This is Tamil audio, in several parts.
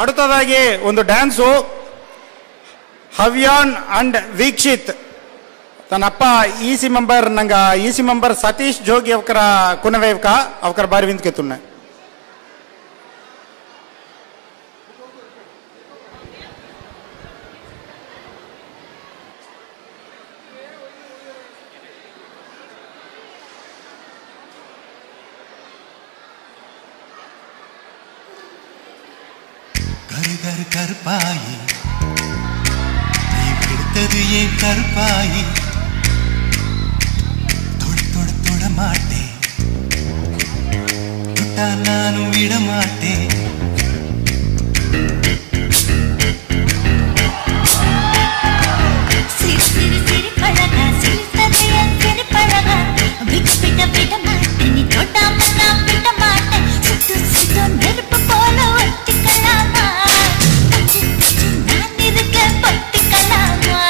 அடுத்தದಾಗಿ ಒಂದು ಡ್ಯಾನ್ಸು ಹವ್ಯಾನ್ ಅಂಡ್ ವೀಕ್ಷಿತ್ ತನ್ನಪ್ಪ ಈಸಿ ಮೆಂಬರ್ ಸತೀಶ್ ಜೋಗಿ ಅವಕರ ಕುನವೇವ್ಕ ಅವಕರ ಬಾರಿ ವಿಂದ್ ಕೆತ್ತುನ್ನೆ घर घर पाई ये कर पाई तोड़ तोड़ तोड़ माटे टूटा नानु विड़ माटे सिर सिर सिर पड़गा सिर तदया सिर पड़गा बिग पिट पिट माटे नी छोटा मना पिट माटे सुतु सुतु नेरप पोलो वट्टिकलामा कच्ची कच्ची नानिरुके पट्टिकलामा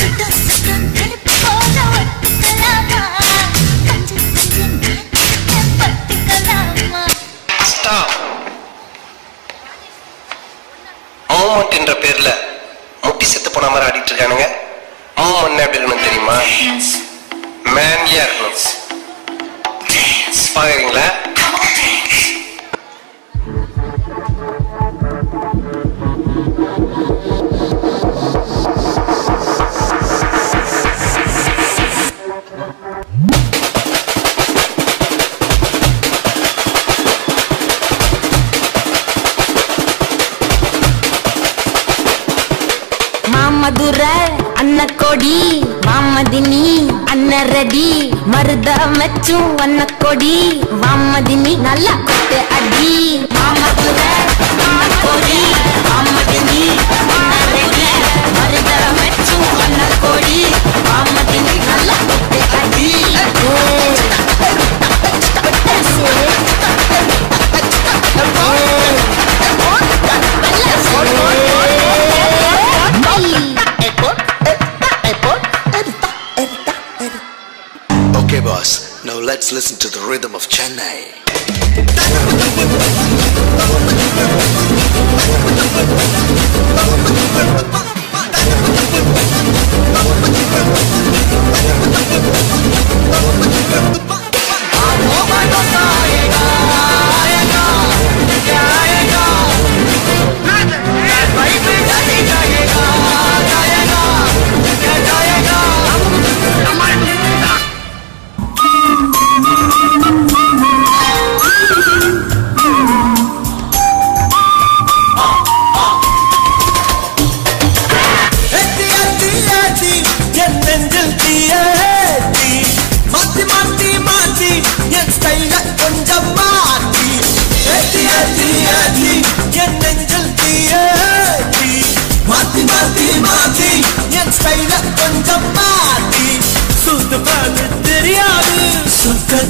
सुतु सुतु नेरप पोलो वट्टिकलामा कच्ची कच्ची नानिरुके पट्टिकलामा स्टॉप மூமெண்ட் என்ற பேர்ல முட்டி செத்து போன மாதிரி ஆடிட்டு இருக்கானுங்க. மூமெண்ட் எப்படி இருக்கணும் தெரியுமா? மேன்லியா இருக்கணும். பாக்குறீங்களா? मधुरै अन्न कोडी वामदिनी अन्न रेडी मर्द मच्चू अन्न कोडी वामदिनी नल्ला कोटे अड्डी मधुरै अन्न कोडी वामदिनी अन्न रेडी मर्द मच्चू अन्न कोडी वामदिनी नल्ला कोटे अड्डी Okay, boss. Now let's listen to the rhythm of Chennai.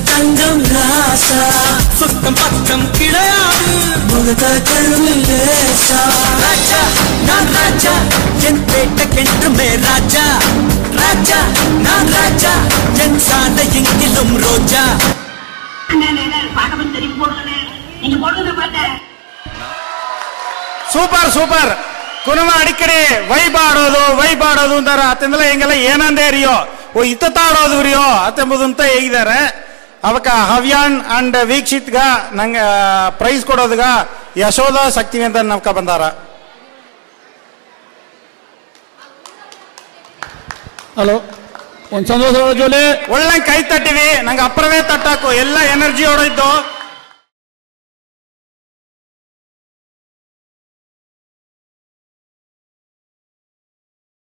தங்கம் ராசா சுத்தம் பக்கம் கிடையாது முகத கருவிலேசா ராஜா நான் ராஜா என் பேட்டக்கென்றுமே ராஜா ராஜா நான் ராஜா என் சாலை எங்கிலும் ரோஜா ಸೂಪರ್ ಸೂಪರ್ ಕುನವ ಅಡಿಕಡೆ ವೈಬ್ ಆಡೋದು ಅಂತಾರ ಅತ್ತೆಂದೆಲ್ಲ ಹೆಂಗೆಲ್ಲ ಏನಂದೇ ರಿಯೋ ಓ ಇತ್ತಾಡೋದು ರಿಯೋ ಅತ್ತೆಂಬುದು ಅಂತ ಹೇಗಿದ್ದಾರೆ ಅವಕ್ಕ ಹವ್ಯಾನ್ ಅಂಡ್ ವೀಕ್ಷಿತ್ಗ ನಂಗೆ ಪ್ರೈಸ್ ಕೊಡೋದ್ಗ ಯಶೋಧ ಶಕ್ತಿವೇಂದ್ರ ನಮ್ಕ ಬಂದಾರ. ಹಲೋ ಒಂದು ಸಂತೋಷ ಜೋಲೆ ಒಳ್ಳೆ ಕೈ ತಟ್ಟಿವಿ ನಂಗೆ ಅಪ್ಪರವೇ ತಟ್ಟಾಕು ಎಲ್ಲ ಎನರ್ಜಿ ಹೊಡೋಯ್ತು.